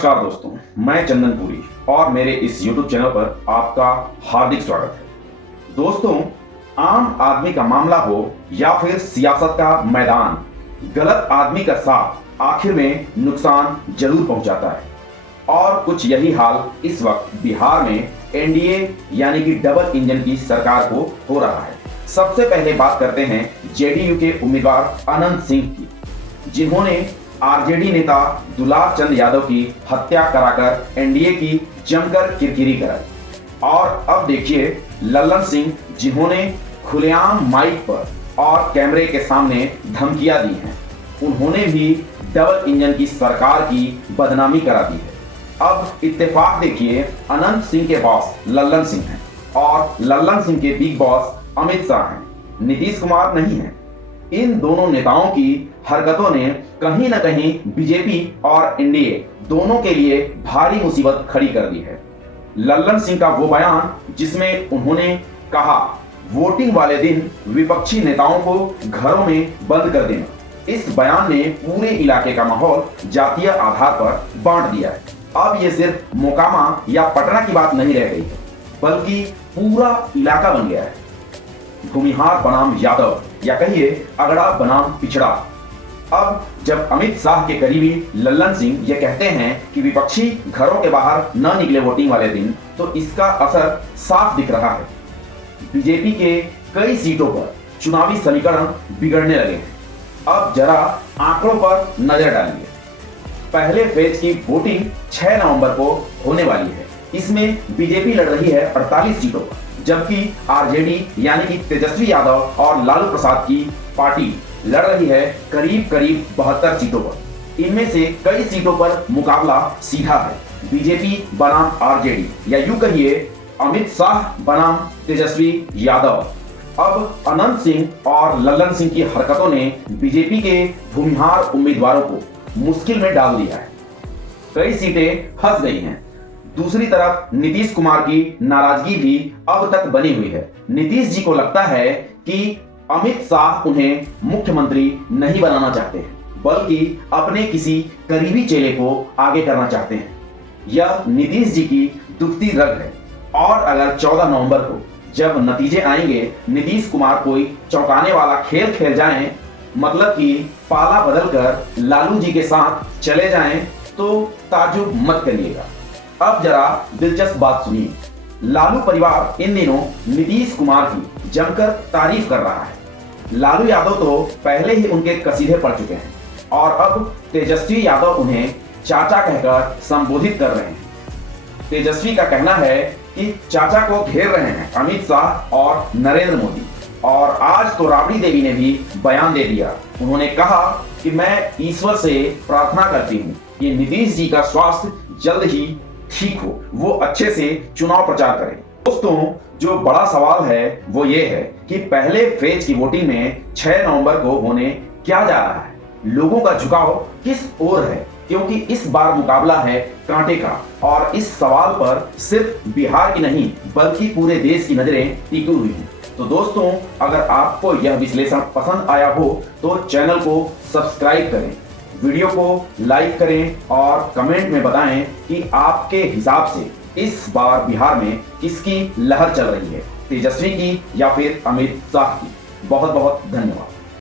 नमस्कार दोस्तों, मैं चंदनपुरी और मेरे इस YouTube चैनल पर आपका हार्दिक स्वागत है। दोस्तों, आम आदमी का मामला हो या फिर सियासत का मैदान, गलत आदमी का साथ आखिर में नुकसान जरूर पहुंचाता है। और कुछ यही हाल इस वक्त बिहार में एनडीए यानी कि डबल इंजन की सरकार को हो रहा है। सबसे पहले बात करते हैं जेडीयू के उम्मीदवार अनंत सिंह की, जिन्होंने आरजेडी नेता दुलार चंद यादव की हत्या कराकर एनडीए की जमकर किरकिरी कराई। और अब देखिए लल्लन सिंह, जिन्होंने खुलेआम माइक पर और कैमरे के सामने धमकियां दी हैं, उन्होंने भी डबल इंजन की सरकार की बदनामी करा दी है। अब इत्तेफाक देखिए, अनंत सिंह के बॉस लल्लन सिंह हैं और लल्लन सिंह के बिग बॉस अमित शाह हैं, नीतीश कुमार नहीं है। इन दोनों नेताओं की हरकतों ने कहीं न कहीं बीजेपी और एनडीए दोनों के लिए भारी मुसीबत खड़ी कर दी है। लल्लन सिंह का वो बयान जिसमें उन्होंने कहा वोटिंग वाले दिन विपक्षी नेताओं को घरों में बंद कर देना, इस बयान ने पूरे इलाके का माहौल जातीय आधार पर बांट दिया है। अब ये सिर्फ मोकामा या पटना की बात नहीं रह गई है, बल्कि पूरा इलाका बन गया है। भूमिहार बनाम यादव या कहिए अगड़ा बनाम पिछड़ा। अब जब अमित शाह के करीबी लल्लन सिंह ये कहते हैं कि विपक्षी घरों के बाहर न निकले वोटिंग वाले दिन, तो इसका असर साफ दिख रहा है। बीजेपी के कई सीटों पर चुनावी समीकरण बिगड़ने लगे हैं। अब जरा आंकड़ों पर नजर डालिए। पहले फेज की वोटिंग 6 नवंबर को होने वाली है। इसमें बीजेपी लड़ रही है 48 सीटों पर, जबकि आरजेडी यानी कि तेजस्वी यादव और लालू प्रसाद की पार्टी लड़ रही है करीब 72 सीटों पर। इनमें से कई सीटों पर मुकाबला सीधा है, बीजेपी बनाम आरजेडी या यूं कहिए अमित शाह बनाम तेजस्वी यादव। अब अनंत सिंह और लल्लन सिंह की हरकतों ने बीजेपी के भूमिहार उम्मीदवारों को मुश्किल में डाल दिया है। कई सीटें फंस गई हैं। दूसरी तरफ नीतीश कुमार की नाराजगी भी अब तक बनी हुई है। नीतीश जी को लगता है कि अमित शाह उन्हें मुख्यमंत्री नहीं बनाना चाहते हैं, बल्कि अपने किसी करीबी चेले को आगे करना चाहते हैं। यह नीतीश जी की दुखती रग है। और अगर 14 नवंबर को जब नतीजे आएंगे, नीतीश कुमार कोई चौंकाने वाला खेल खेल जाएं, मतलब कि पाला बदलकर लालू जी के साथ चले जाएं, तो ताज्जुब मत करिएगा। अब जरा दिलचस्प बात सुनिए। लालू परिवार इन दिनों नीतीश कुमार की जमकर तारीफ कर रहा है। लालू यादव तो पहले ही उनके कसीदे पड़ चुके हैं और अब तेजस्वी यादव उन्हें चाचा कहकर संबोधित कर रहे हैं। तेजस्वी का कहना है कि चाचा को घेर रहे हैं अमित शाह और नरेंद्र मोदी। और आज तो राबड़ी देवी ने भी बयान दे दिया। उन्होंने कहा कि मैं ईश्वर से प्रार्थना करती हूँ कि नीतीश जी का स्वास्थ्य जल्द ही ठीक हो, वो अच्छे से चुनाव प्रचार करें। दोस्तों, जो बड़ा सवाल है वो ये है कि पहले फेज की वोटिंग में 6 नवंबर को होने क्या जा रहा है। लोगों का झुकाव किस ओर है, क्योंकि इस बार मुकाबला है कांटे का। और इस सवाल पर सिर्फ बिहार की नहीं बल्कि पूरे देश की नजरें टिकी हुई हैं। तो दोस्तों, अगर आपको यह विश्लेषण पसंद आया हो तो चैनल को सब्सक्राइब करें, वीडियो को लाइक करें और कमेंट में बताएं कि आपके हिसाब से इस बार बिहार में किसकी लहर चल रही है, तेजस्वी की या फिर अमित शाह की। बहुत बहुत धन्यवाद।